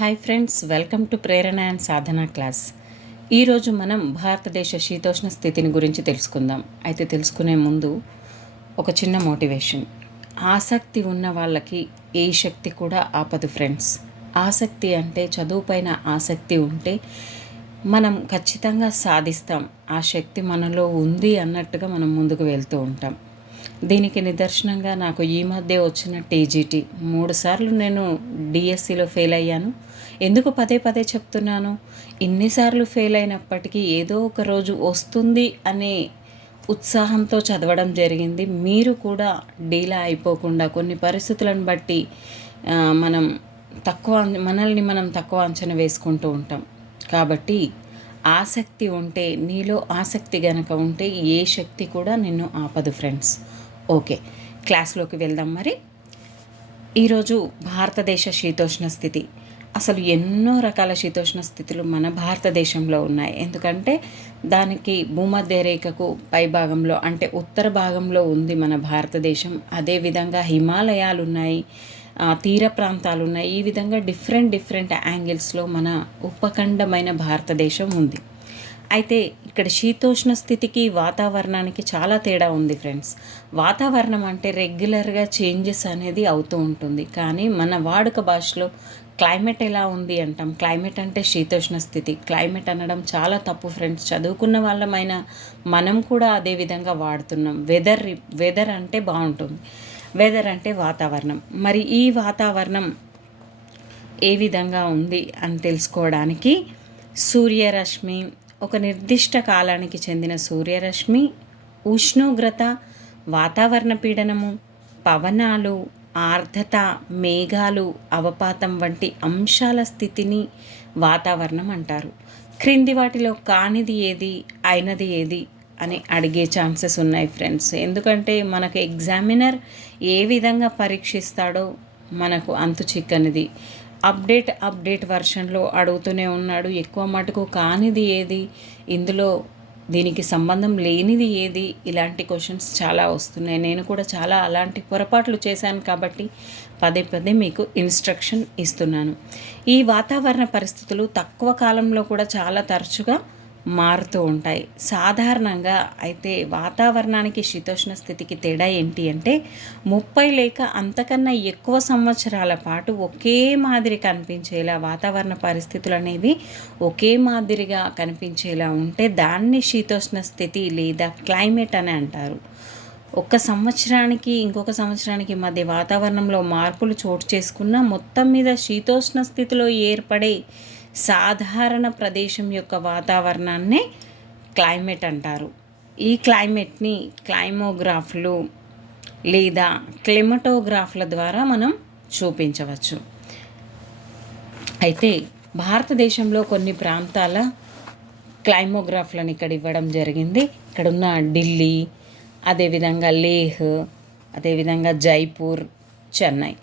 Hi friends, welcome to Prerana and Sadhana class. ఈరోజు మనం భారతదేశ శీతోష్ణ స్థితిని గురించి తెలుసుకుందాం. అయితే తెలుసుకునే ముందు ఒక చిన్న మోటివేషన్. ఆసక్తి ఉన్న వాళ్ళకి ఏ శక్తి కూడా ఆపదు ఫ్రెండ్స్. ఆసక్తి అంటే చదువుపైన ఆసక్తి ఉంటే మనం ఖచ్చితంగా సాధిస్తాం. ఆ శక్తి మనలో ఉంది అన్నట్టుగా మనం ముందుకు వెళ్తూ ఉంటాం. దీనికి నిదర్శనంగా నాకు ఈ మధ్య వచ్చిన టీజీటీ 3 సార్లు నేను డిఎస్సిలో ఫెయిల్ అయ్యాను. ఎందుకు పదే పదే చెప్తున్నాను, ఇన్నిసార్లు ఫెయిల్ అయినప్పటికీ ఏదో ఒక రోజు వస్తుంది అనే ఉత్సాహంతో చదవడం జరిగింది. మీరు కూడా డీలా అయిపోకుండా కొన్ని పరిస్థితులను బట్టి మనం మనల్ని మనం తక్కువ అంచనా వేసుకుంటూ ఉంటాం. కాబట్టి ఆసక్తి ఉంటే, నీలో ఆసక్తి గనక ఉంటే ఏ శక్తి కూడా నిన్ను ఆపదు ఫ్రెండ్స్. ఓకే, క్లాస్లోకి వెళ్దాం. మరి ఈరోజు భారతదేశ శీతోష్ణ స్థితి. అసలు ఎన్నో రకాల శీతోష్ణ స్థితులు మన భారతదేశంలో ఉన్నాయి. ఎందుకంటే దానికి భూమధ్య రేఖకు పై భాగంలో అంటే ఉత్తర భాగంలో ఉంది మన భారతదేశం. అదేవిధంగా హిమాలయాలు ఉన్నాయి, తీర ప్రాంతాలు ఉన్నాయి. ఈ విధంగా డిఫరెంట్ యాంగిల్స్లో మన ఉపఖండమైన భారతదేశం ఉంది. అయితే ఇక్కడ శీతోష్ణ స్థితికి వాతావరణానికి చాలా తేడా ఉంది ఫ్రెండ్స్. వాతావరణం అంటే రెగ్యులర్గా చేంజెస్ అనేది అవుతూ ఉంటుంది. కానీ మన వాడుక భాషలో క్లైమేట్ ఎలా ఉంది అంటాం. క్లైమేట్ అంటే శీతోష్ణ స్థితి. క్లైమేట్ అనడం చాలా తప్పు ఫ్రెండ్స్. చదువుకున్న వాళ్ళమైన మనం కూడా అదే విధంగా వాడుతున్నాం. వెదర్ అంటే బాగుంటుంది. వెదర్ అంటే వాతావరణం. మరి ఈ వాతావరణం ఏ విధంగా ఉంది అని తెలుసుకోవడానికి సూర్యరశ్మి, ఒక నిర్దిష్ట కాలానికి చెందిన సూర్యరశ్మి, ఉష్ణోగ్రత, వాతావరణ పీడనము, పవనాలు, ఆర్ద్రత, మేఘాలు, అవపాతం వంటి అంశాల స్థితిని వాతావరణం అంటారు. క్రింది వాటిలో కానిది ఏది, అయినది ఏది అని అడిగే ఛాన్సెస్ ఉన్నాయి ఫ్రెండ్స్. ఎందుకంటే మనకు ఎగ్జామినర్ ఏ విధంగా పరీక్షిస్తాడో మనకు అంతు చిక్కనిది. అప్డేట్ వర్షన్లో అడుగుతూనే ఉన్నాడు. ఎక్కువ మటుకు కానిది ఏది, ఇందులో దీనికి సంబంధం లేనిది ఏది, ఇలాంటి క్వశ్చన్స్ చాలా వస్తున్నాయి. నేను కూడా చాలా అలాంటి పొరపాట్లు చేశాను కాబట్టి పదే మీకు ఇన్స్ట్రక్షన్ ఇస్తున్నాను. ఈ వాతావరణ పరిస్థితులు తక్కువ కాలంలో కూడా చాలా తరచుగా మారుతూ ఉంటాయి. సాధారణంగా అయితే వాతావరణానికి శీతోష్ణ స్థితికి తేడా ఏంటి అంటే 30 లేక అంతకన్నా ఎక్కువ సంవత్సరాల పాటు ఒకే మాదిరి కనిపించేలా వాతావరణ పరిస్థితులు అనేవి ఒకే మాదిరిగా కనిపించేలా ఉంటే దాన్ని శీతోష్ణ స్థితి లేదా క్లైమేట్ అని అంటారు. ఒక సంవత్సరానికి ఇంకొక సంవత్సరానికి మధ్య వాతావరణంలో మార్పులు చోటు చేసుకున్న మొత్తం మీద శీతోష్ణ స్థితిలో ఏర్పడే సాధారణ ప్రదేశం యొక్క వాతావరణాన్నే క్లైమేట్ అంటారు. ఈ క్లైమేట్ని క్లైమోగ్రాఫ్లు లేదా క్లిమటోగ్రాఫ్ల ద్వారా మనం చూపించవచ్చు. అయితే భారతదేశంలో కొన్ని ప్రాంతాల క్లైమోగ్రాఫ్లను ఇక్కడ ఇవ్వడం జరిగింది. ఇక్కడున్న ఢిల్లీ, అదేవిధంగా లేహ్, అదేవిధంగా జైపూర్, చెన్నై.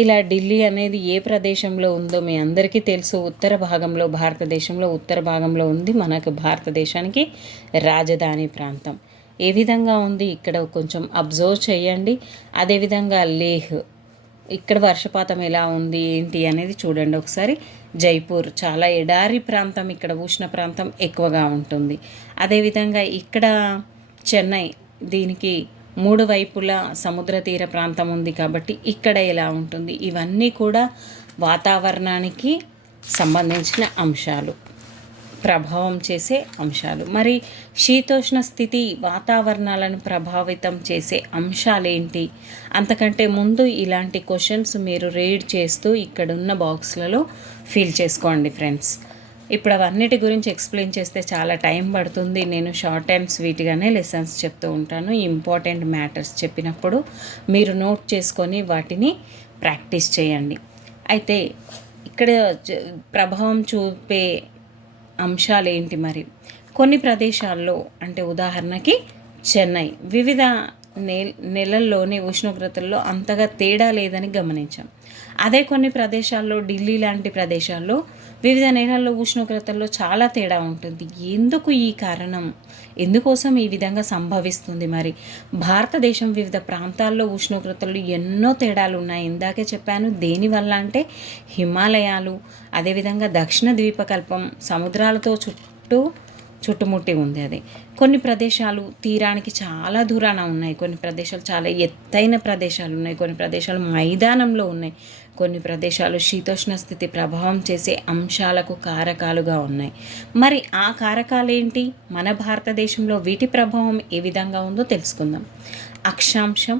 ఇలా ఢిల్లీ అనేది ఏ ప్రదేశంలో ఉందో మీ అందరికీ తెలుసు. భారతదేశంలో ఉత్తర భాగంలో ఉంది. మనకు భారతదేశానికి రాజధాని ప్రాంతం. ఏ విధంగా ఉంది ఇక్కడ కొంచెం అబ్జర్వ్ చేయండి. అదేవిధంగా లేహ్, ఇక్కడ వర్షపాతం ఎలా ఉంది ఏంటి అనేది చూడండి ఒకసారి. జైపూర్ చాలా ఎడారి ప్రాంతం, ఇక్కడ ఉష్ణ ప్రాంతం ఎక్కువగా ఉంటుంది. అదేవిధంగా ఇక్కడ చెన్నై, దీనికి 3 వైపులా సముద్ర తీర ప్రాంతం ఉంది కాబట్టి ఇక్కడ ఎలా ఉంటుంది. ఇవన్నీ కూడా వాతావరణానికి సంబంధించిన అంశాలు, ప్రభావం చేసే అంశాలు. మరి శీతోష్ణ స్థితి వాతావరణాలను ప్రభావితం చేసే అంశాలేంటి? అంతకంటే ముందు ఇలాంటి క్వశ్చన్స్ మీరు రీడ్ చేస్తూ ఇక్కడున్న బాక్స్లలో ఫిల్ చేసుకోండి ఫ్రెండ్స్. ఇప్పుడు అవన్నిటి గురించి ఎక్స్ప్లెయిన్ చేస్తే చాలా టైం పడుతుంది. నేను షార్ట్ అండ్ స్వీట్గానే లెసన్స్ చెప్తూ ఉంటాను. ఇంపార్టెంట్ మ్యాటర్స్ చెప్పినప్పుడు మీరు నోట్ చేసుకొని వాటిని ప్రాక్టీస్ చేయండి. అయితే ఇక్కడ ప్రభావం చూపే అంశాలు ఏంటి మరి? కొన్ని ప్రదేశాల్లో అంటే ఉదాహరణకి చెన్నై వివిధ నెలల్లోని ఉష్ణోగ్రతల్లో అంతగా తేడా లేదని గమనించాం. అదే కొన్ని ప్రదేశాల్లో, ఢిల్లీ లాంటి ప్రదేశాల్లో వివిధ నెలల్లో ఉష్ణోగ్రతల్లో చాలా తేడా ఉంటుంది. ఎందుకు ఈ కారణం? ఎందుకోసం ఈ విధంగా సంభవిస్తుంది? మరి భారతదేశం వివిధ ప్రాంతాల్లో ఉష్ణోగ్రతలు ఎన్నో తేడాలు ఉన్నాయి. ఇందాకే చెప్పాను. దేనివల్ల అంటే హిమాలయాలు, అదేవిధంగా దక్షిణ ద్వీపకల్పం సముద్రాలతో చుట్టుముట్టి ఉంది. అది కొన్ని ప్రదేశాలు తీరానికి చాలా దూరాన ఉన్నాయి, కొన్ని ప్రదేశాలు చాలా ఎత్తైన ప్రదేశాలు ఉన్నాయి, కొన్ని ప్రదేశాలు మైదానంలో ఉన్నాయి, కొన్ని ప్రదేశాలు శీతోష్ణ స్థితి ప్రభావం చేసే అంశాలకు కారకాలుగా ఉన్నాయి. మరి ఆ కారకాలు ఏంటి? మన భారతదేశంలో వీటి ప్రభావం ఏ విధంగా ఉందో తెలుసుకుందాం. అక్షాంశం,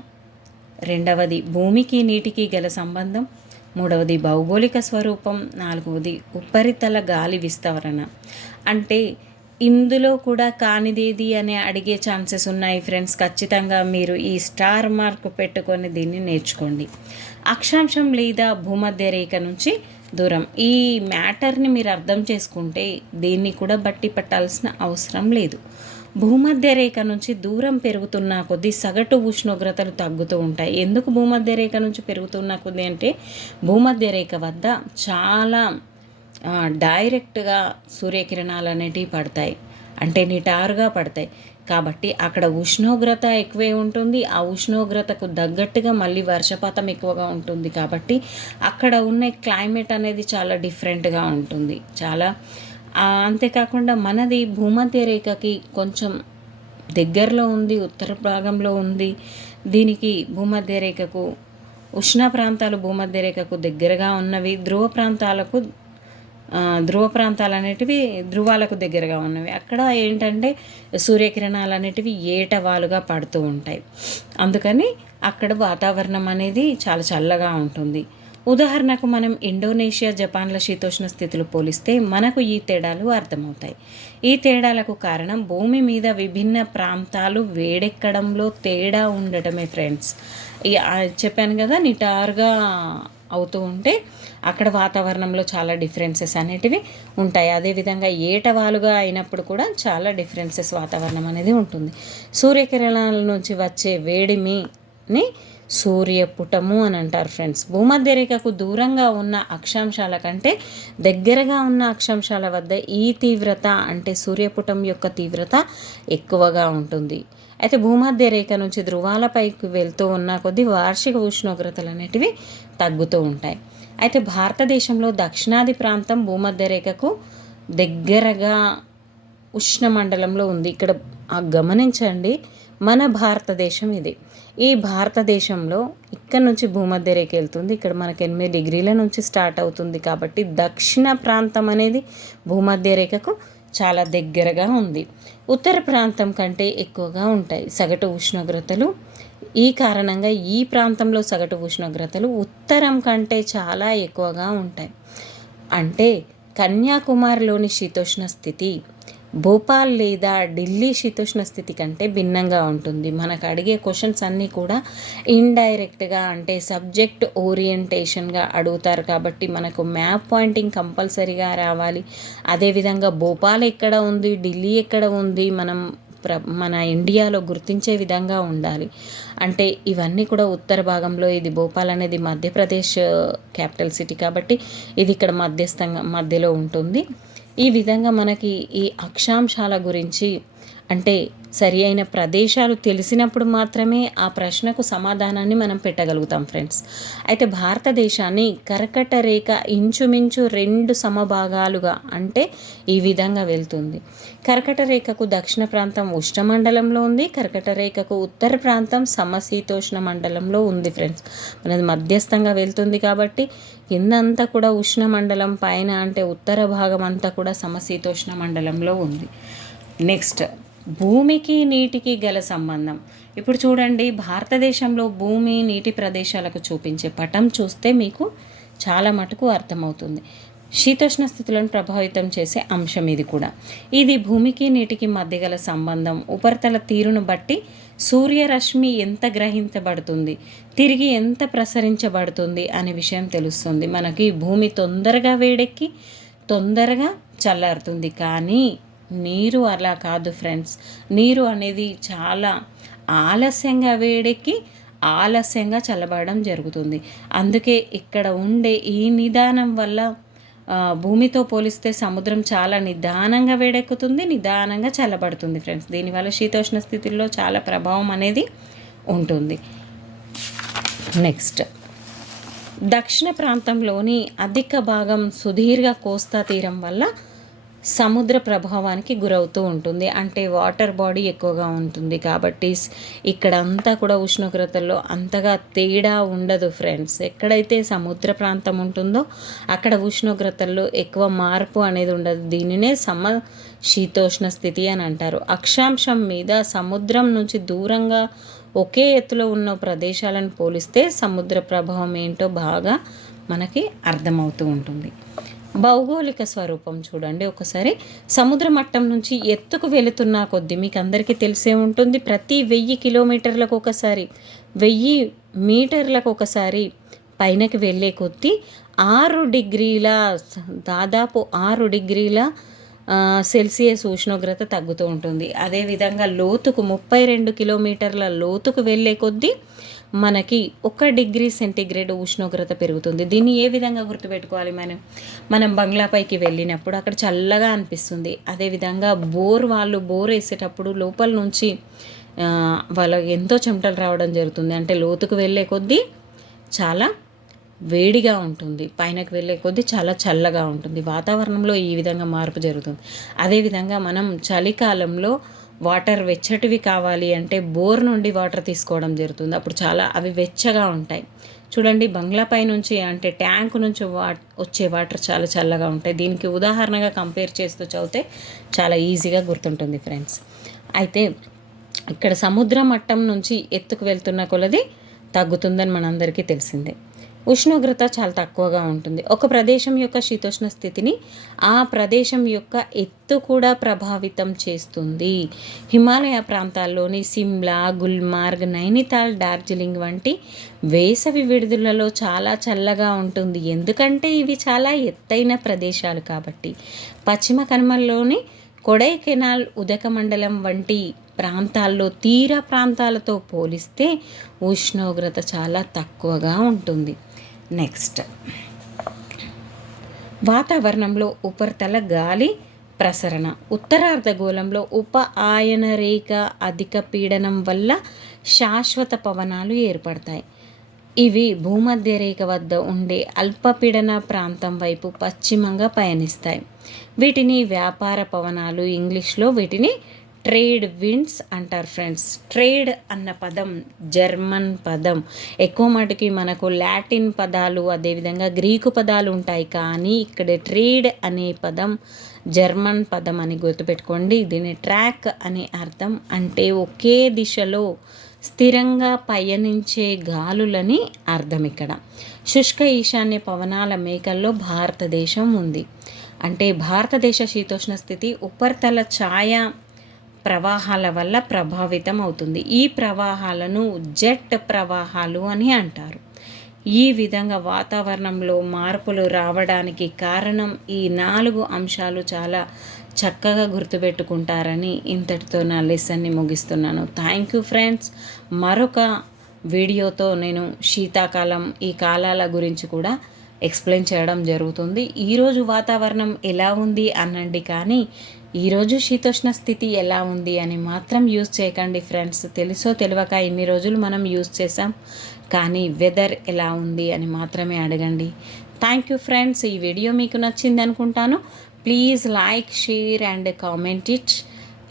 రెండవది భూమికి నీటికి గల సంబంధం, మూడవది భౌగోళిక స్వరూపం, నాలుగవది ఉపరితల గాలి విస్తరణ. అంటే ఇందులో కూడా కానిదేది అని అడిగే ఛాన్సెస్ ఉన్నాయి ఫ్రెండ్స్. ఖచ్చితంగా మీరు ఈ స్టార్ మార్క్ పెట్టుకొని దీన్ని నేర్చుకోండి. అక్షాంశం లేదా భూమధ్య రేఖ నుంచి దూరం. ఈ మ్యాటర్ని మీరు అర్థం చేసుకుంటే దీన్ని కూడా బట్టి పట్టాల్సిన అవసరం లేదు. భూమధ్య రేఖ నుంచి దూరం పెరుగుతున్న కొద్దీ సగటు ఉష్ణోగ్రతలు తగ్గుతూ ఉంటాయి. ఎందుకు భూమధ్య రేఖ నుంచి పెరుగుతున్న కొద్దీ అంటే భూమధ్య రేఖ వద్ద చాలా డైరెక్ట్గా సూర్యకిరణాలు అనేటివి పడతాయి, అంటే నిటారుగా పడతాయి. కాబట్టి అక్కడ ఉష్ణోగ్రత ఎక్కువే ఉంటుంది. ఆ ఉష్ణోగ్రతకు తగ్గట్టుగా మళ్ళీ వర్షపాతం ఎక్కువగా ఉంటుంది. కాబట్టి అక్కడ ఉన్న క్లైమేట్ అనేది చాలా డిఫరెంట్గా ఉంటుంది. అంతేకాకుండా మనది భూమధ్య రేఖకి కొంచెం దగ్గరలో ఉంది, ఉత్తర భాగంలో ఉంది. దీనికి భూమధ్య రేఖకు ఉష్ణ ప్రాంతాలు భూమధ్య రేఖకు దగ్గరగా ఉన్నవి, ధ్రువ ప్రాంతాలు అనేటివి ధ్రువాలకు దగ్గరగా ఉన్నవి. అక్కడ ఏంటంటే సూర్యకిరణాలు అనేటివి ఏటవాలుగా పడుతూ ఉంటాయి. అందుకని అక్కడ వాతావరణం అనేది చాలా చల్లగా ఉంటుంది. ఉదాహరణకు మనం ఇండోనేషియా, జపాన్ల శీతోష్ణ స్థితులు పోలిస్తే మనకు ఈ తేడాలు అర్థమవుతాయి. ఈ తేడాలకు కారణం భూమి మీద విభిన్న ప్రాంతాలు వేడెక్కడంలో తేడా ఉండటమే ఫ్రెండ్స్. చెప్పాను కదా, నిటారుగా అవుతూ ఉంటే అక్కడ వాతావరణంలో చాలా డిఫరెన్సెస్ అనేటివి ఉంటాయి. అదేవిధంగా ఏటవాలుగా అయినప్పుడు కూడా చాలా డిఫరెన్సెస్ వాతావరణం అనేది ఉంటుంది. సూర్యకిరణాల నుంచి వచ్చే వేడిమిని సూర్యపుటము అని అంటారు ఫ్రెండ్స్. భూమధ్య రేఖకు దూరంగా ఉన్న అక్షాంశాల కంటే దగ్గరగా ఉన్న అక్షాంశాల వద్ద ఈ తీవ్రత అంటే సూర్యపుటం యొక్క తీవ్రత ఎక్కువగా ఉంటుంది. అయితే భూమధ్య రేఖ నుంచి ధృవాలపైకి వెళ్తూ ఉన్న కొద్దీ వార్షిక ఉష్ణోగ్రతలు అనేటివి తగ్గుతూ ఉంటాయి. అయితే భారతదేశంలో దక్షిణాది ప్రాంతం భూమధ్య రేఖకు దగ్గరగా ఉష్ణమండలంలో ఉంది. ఇక్కడ గమనించండి, మన భారతదేశం ఇది. ఈ భారతదేశంలో ఇక్కడ నుంచి భూమధ్య రేఖ వెళ్తుంది. ఇక్కడ మనకు 8 డిగ్రీల నుంచి స్టార్ట్ అవుతుంది. కాబట్టి దక్షిణ ప్రాంతం అనేది భూమధ్య రేఖకు చాలా దగ్గరగా ఉంది. ఉత్తర ప్రాంతం కంటే ఎక్కువగా ఉంటాయి సగటు ఉష్ణోగ్రతలు. ఈ కారణంగా ఈ ప్రాంతంలో సగటు ఉష్ణోగ్రతలు ఉత్తరం కంటే చాలా ఎక్కువగా ఉంటాయి. అంటే కన్యాకుమారిలోని శీతోష్ణ స్థితి భోపాల్ లేదా ఢిల్లీ శీతోష్ణ స్థితి కంటే భిన్నంగా ఉంటుంది. మనకు అడిగే క్వశ్చన్స్ అన్నీ కూడా ఇండైరెక్ట్గా అంటే సబ్జెక్ట్ ఓరియంటేషన్గా అడుగుతారు. కాబట్టి మనకు మ్యాప్ పాయింటింగ్ కంపల్సరీగా రావాలి. అదేవిధంగా భోపాల్ ఎక్కడ ఉంది, ఢిల్లీ ఎక్కడ ఉంది, మన ఇండియాలో గుర్తించే విధంగా ఉండాలి. అంటే ఇవన్నీ కూడా ఉత్తర భాగంలో, ఇది భోపాల్ అనేది మధ్యప్రదేశ్ క్యాపిటల్ సిటీ కాబట్టి ఇది ఇక్కడ మధ్యలో ఉంటుంది. ఈ విధంగా మనకి ఈ అక్షాంశాల గురించి అంటే సరి అయిన ప్రదేశాలు తెలిసినప్పుడు మాత్రమే ఆ ప్రశ్నకు సమాధానాన్ని మనం పెట్టగలుగుతాం ఫ్రెండ్స్. అయితే భారతదేశాన్ని కర్కట రేఖ ఇంచుమించు 2 సమభాగాలుగా అంటే ఈ విధంగా వెళ్తుంది. కర్కట రేఖకు దక్షిణ ప్రాంతం ఉష్ణమండలంలో ఉంది, కర్కట రేఖకు ఉత్తర ప్రాంతం సమశీతోష్ణ మండలంలో ఉంది ఫ్రెండ్స్. మనది మధ్యస్థంగా వెళ్తుంది కాబట్టి కిందంతా కూడా ఉష్ణమండలం, పైన అంటే ఉత్తర భాగం అంతా కూడా సమశీతోష్ణ మండలంలో ఉంది. నెక్స్ట్, భూమికి నీటికి గల సంబంధం. ఇప్పుడు చూడండి, భారతదేశంలో భూమి నీటి ప్రదేశాలకు చూపించే పటం చూస్తే మీకు చాలా మటుకు అర్థమవుతుంది. శీతోష్ణ స్థితులను ప్రభావితం చేసే అంశం ఇది కూడా. ఇది భూమికి నీటికి మధ్య గల సంబంధం ఉపరితల తీరును బట్టి సూర్యరశ్మి ఎంత గ్రహించబడుతుంది, తిరిగి ఎంత ప్రసరించబడుతుంది అనే విషయం తెలుస్తుంది. మనకి భూమి తొందరగా వేడెక్కి తొందరగా చల్లారుతుంది. కానీ నీరు అలా కాదు ఫ్రెండ్స్. నీరు అనేది చాలా ఆలస్యంగా వేడెక్కి ఆలస్యంగా చల్లబడడం జరుగుతుంది. అందుకే ఇక్కడ ఉండే ఈ నిదానం వల్ల భూమితో పోలిస్తే సముద్రం చాలా నిదానంగా వేడెక్కుతుంది, నిదానంగా చల్లబడుతుంది ఫ్రెండ్స్. దీనివల్ల శీతోష్ణ స్థితిలో చాలా ప్రభావం అనేది ఉంటుంది. నెక్స్ట్, దక్షిణ ప్రాంతంలోని అధిక భాగం సుదీర్ఘ కోస్తా తీరం వల్ల సముద్ర ప్రభావానికి గురవుతూ ఉంటుంది. అంటే వాటర్ బాడీ ఎక్కువగా ఉంటుంది కాబట్టి ఇక్కడ అంతా కూడా ఉష్ణోగ్రతల్లో అంతగా తేడా ఉండదు ఫ్రెండ్స్. ఎక్కడైతే సముద్ర ప్రాంతం ఉంటుందో అక్కడ ఉష్ణోగ్రతల్లో ఎక్కువ మార్పు అనేది ఉండదు. దీనినే శీతోష్ణ స్థితి అని అంటారు. అక్షాంశం మీద సముద్రం నుంచి దూరంగా ఒకే ఎత్తులో ఉన్న ప్రదేశాలను పోలిస్తే సముద్ర ప్రభావం ఏంటో బాగా మనకి అర్థమవుతూ ఉంటుంది. భౌగోళిక స్వరూపం చూడండి ఒకసారి. సముద్ర మట్టం నుంచి ఎత్తుకు వెళుతున్న కొద్దీ మీకు అందరికీ తెలిసే ఉంటుంది, ప్రతి 1000 కిలోమీటర్లకు ఒకసారి 1000 మీటర్లకు ఒకసారి పైనకి వెళ్ళే కొద్దీ 6 డిగ్రీల దాదాపు 6 డిగ్రీల సెల్సియస్ ఉష్ణోగ్రత తగ్గుతూ ఉంటుంది. అదేవిధంగా లోతుకు 32 కిలోమీటర్ల లోతుకు వెళ్ళే కొద్దీ మనకి 1 డిగ్రీ సెంటీగ్రేడ్ ఉష్ణోగ్రత పెరుగుతుంది. దీన్ని ఏ విధంగా గుర్తుపెట్టుకోవాలి? మనం బంగ్లాపైకి వెళ్ళినప్పుడు అక్కడ చల్లగా అనిపిస్తుంది. అదేవిధంగా వాళ్ళు బోర్ వేసేటప్పుడు లోపల నుంచి వాళ్ళకి ఎంతో చెమటలు రావడం జరుగుతుంది. అంటే లోతుకు వెళ్ళే కొద్దీ చాలా వేడిగా ఉంటుంది, పైనకు వెళ్ళే కొద్దీ చాలా చల్లగా ఉంటుంది. వాతావరణంలో ఈ విధంగా మార్పు జరుగుతుంది. అదేవిధంగా మనం చలికాలంలో వాటర్ వెచ్చటివి కావాలి అంటే బోర్ నుండి వాటర్ తీసుకోవడం జరుగుతుంది. అప్పుడు చాలా అవి వెచ్చగా ఉంటాయి. చూడండి, బంగ్లాపై నుంచి అంటే ట్యాంక్ నుంచి వచ్చే వాటర్ చాలా చల్లగా ఉంటాయి. దీనికి ఉదాహరణగా కంపేర్ చేస్తూ చదివితే చాలా ఈజీగా గుర్తుంటుంది ఫ్రెండ్స్. అయితే ఇక్కడ సముద్ర మట్టం నుంచి ఎత్తుకు వెళ్తున్న కొలది తగ్గుతుందని మనందరికీ తెలిసిందే. ఉష్ణోగ్రత చాలా తక్కువగా ఉంటుంది. ఒక ప్రదేశం యొక్క శీతోష్ణ స్థితిని ఆ ప్రదేశం యొక్క ఎత్తు కూడా ప్రభావితం చేస్తుంది. హిమాలయ ప్రాంతాల్లోని సిమ్లా, గుల్మార్గ్, నైనితాల్, డార్జిలింగ్ వంటి వేసవి విడుదలలో చాలా చల్లగా ఉంటుంది. ఎందుకంటే ఇవి చాలా ఎత్తైన ప్రదేశాలు కాబట్టి. పశ్చిమ కనుమల్లోని కొడైకెనాల్, ఉదకమండలం వంటి ప్రాంతాల్లో తీర ప్రాంతాలతో పోలిస్తే ఉష్ణోగ్రత చాలా తక్కువగా ఉంటుంది. నెక్స్ట్, వాతావరణంలో ఉపరితల గాలి ప్రసరణ. ఉత్తరార్ధగోళంలో ఉప ఆయన రేఖ అధిక పీడనం వల్ల శాశ్వత పవనాలు ఏర్పడతాయి. ఇవి భూమధ్య రేఖ వద్ద ఉండే అల్పపీడన ప్రాంతం వైపు పశ్చిమంగా పయనిస్తాయి. వీటిని వ్యాపార పవనాలు, ఇంగ్లీష్లో వీటిని ట్రేడ్ విండ్స్ అంటారు ఫ్రెండ్స్. ట్రేడ్ అన్న పదం జర్మన్ పదం. ఎక్కువ మటుకి మనకు లాటిన్ పదాలు అదేవిధంగా గ్రీకు పదాలు ఉంటాయి, కానీ ఇక్కడ ట్రేడ్ అనే పదం జర్మన్ పదం అని గుర్తుపెట్టుకోండి. దీని ట్రాక్ అనే అర్థం. అంటే ఒకే దిశలో స్థిరంగా పయనించే గాలులని అర్థం. ఇక్కడ శుష్క ఈశాన్య పవనాల మేకల్లో భారతదేశం ఉంది. అంటే భారతదేశ శీతోష్ణ స్థితి ఉపరితల ఛాయ ప్రవాహాల వల్ల ప్రభావితం అవుతుంది. ఈ ప్రవాహాలను జెట్ ప్రవాహాలు అని అంటారు. ఈ విధంగా వాతావరణంలో మార్పులు రావడానికి కారణం ఈ 4 అంశాలు. చాలా చక్కగా గుర్తుపెట్టుకుంటారని ఇంతటితో నా లెసన్ని ముగిస్తున్నాను. Thank you friends. మరొక వీడియోతో నేను శీతాకాలం ఈ కాలాల గురించి కూడా ఎక్స్ప్లెయిన్ చేయడం జరుగుతుంది. ఈరోజు వాతావరణం ఎలా ఉంది అనండి, కానీ ఈరోజు శీతోష్ణ స్థితి ఎలా ఉంది అని మాత్రం యూజ్ చేయకండి ఫ్రెండ్స్. తెలుసో తెలియక ఇన్ని రోజులు మనం యూజ్ చేసాం, కానీ వెదర్ ఎలా ఉంది అని మాత్రమే అడగండి. Thank you friends. ఈ వీడియో మీకు నచ్చింది అనుకుంటాను. Please like, share and comment it.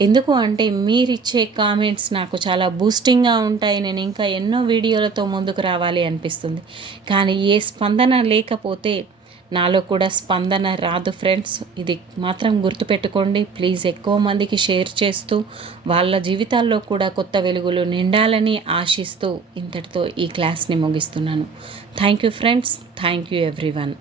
ఎందుకు అంటే మీరిచ్చే కామెంట్స్ నాకు చాలా బూస్టింగ్గా ఉంటాయి. నేను ఇంకా ఎన్నో వీడియోలతో ముందుకు రావాలి అనిపిస్తుంది, కానీ ఏ స్పందన లేకపోతే నాలో కూడా స్పందన రాదు ఫ్రెండ్స్. ఇది మాత్రం గుర్తుపెట్టుకోండి. ప్లీజ్ ఎక్కువ మందికి షేర్ చేస్తూ వాళ్ళ జీవితాల్లో కూడా కొత్త వెలుగులు నిండాలని ఆశిస్తూ ఇంతటితో ఈ క్లాస్ని ముగిస్తున్నాను. Thank you friends. Thank you everyone.